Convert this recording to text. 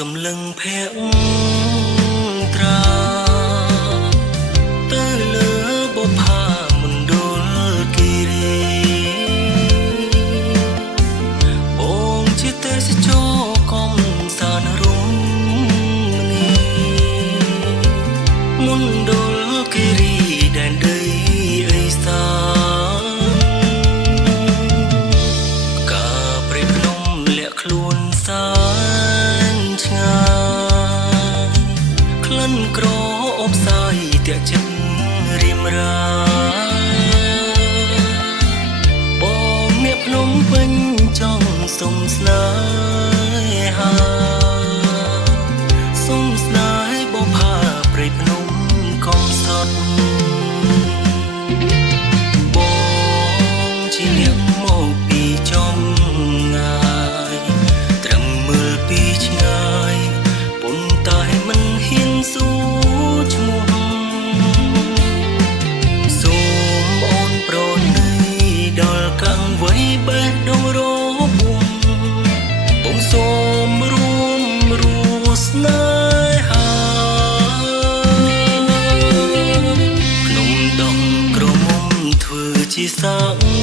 សម្លឹងភ័ក្រត្រាទៅលើបុប្ផាមណ្ឌលគិរីបងជាទេសចរកំសាន្តរំនីមណ្ឌលគិរីដែនដីអេសាខ្លួនសានឆ្ងាយក្លិនក្រអូបសាយតាក់ចិត្តរៀមរាបងអ្នកភ្នំពេញចង់សុំស្នេហាសុំស្នេហ៍បុប្ផាព្រៃភ្នំកំសត់បងជាអ្នកមកពីចំងាយពីឆ្ងាយប៉ុន្តែមិនហ៊ានសួរឈ្មោះសូមអូនប្រណីដល់កាំងវ័យបេះដូងរបួងបងសូមរួមស្នេហាភ្នំដងក្រមុំធ្វើជាសាក់